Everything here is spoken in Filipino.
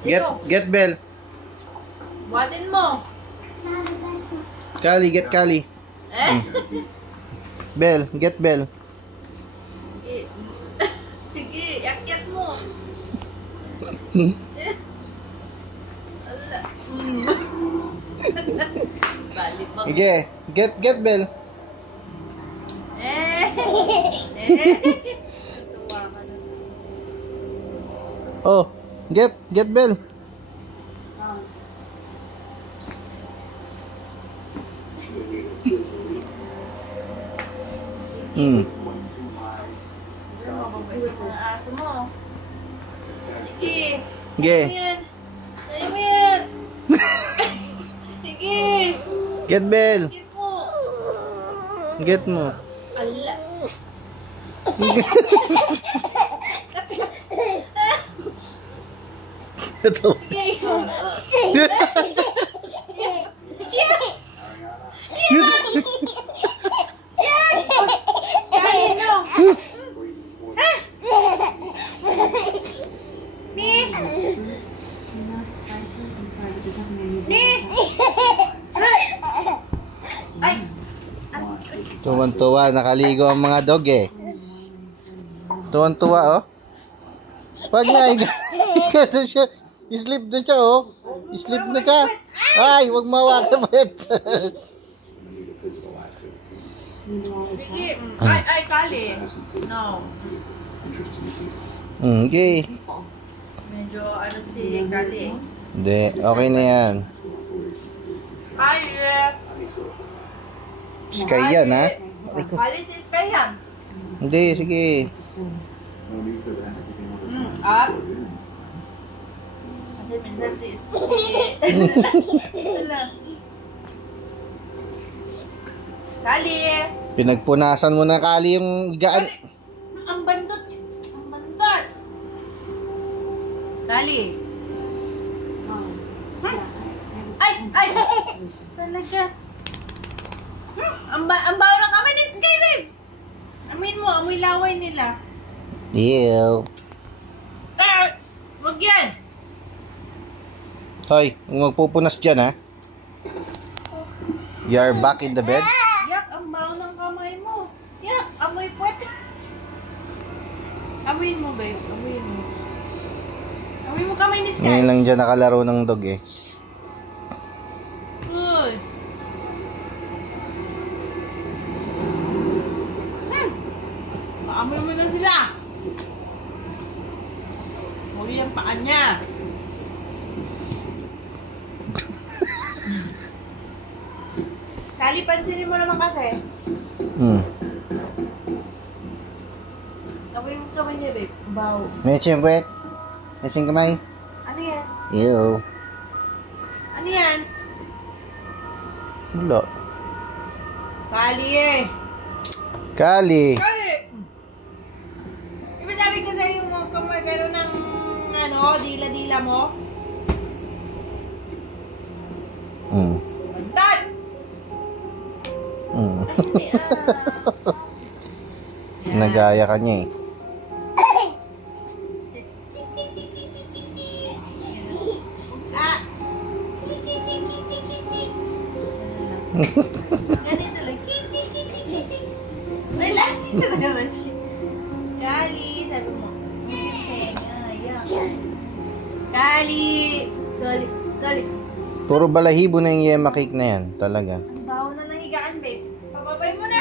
Get Bell. Buhatin mo. Kali, get Kali. Bell, get Bell. Sige, yakyat mo. Sige, get Bell. Oh, get Bell. Aso mo. Sige. Sige. Tayo mo yan. Sige. Get Bell. Get mo. Get mo. Ala. Ito. Tuwan-tuwa, nakaligo ang mga dog eh. Tuwan-tuwa oh. Pag na siya, sleep na siya oh. Sleep na ka. Ay, wag mawakabit. Sige. Ay, Kali. No. Okay. Medyo ano si Kali. Hindi, okay na yan. Ay, Sky yan ha. Kali si Sky yan. Hindi, sige. At? Kasi minsan si Kali. Pinagpunasan mo na Kali yung gaan. Ang bandot. Ang bandot. Kali. Ay! Talaga. Ang baho ng kamay ni Sky, babe. Amin mo, amoy laway nila. Ew. Wag yan. Hoy, huwag magpupunas dyan ha. You're back in the bed? Yak, ang baho ng kamay mo. Yak, amoy puwet. Amoyin mo, babe. Amoyin mo. Amoy mo kamay ni Sky. Ngayon lang dyan nakalaro ng dog eh. Uy. Maamoy mo na sila. Huwag yung paa niya. Kali, pansinin mo naman kasi. Amoy mo kamay niya, babe. Baho. Medyo wet. Medyo kamay. Ano yan? Ew. Ano yan? Wala. Kali eh. Kali. Kali! Iba sabi ko sa'yo mo kamay gano'n ng ano, dila-dila mo? Bantan! Nagaya ka niya eh. Ganito lang. Kali, sabi mo. Kali. Puro balahibo na yung yema cake na yan. Talaga. Ang baho na ng higaan, babe. Pababay mo na.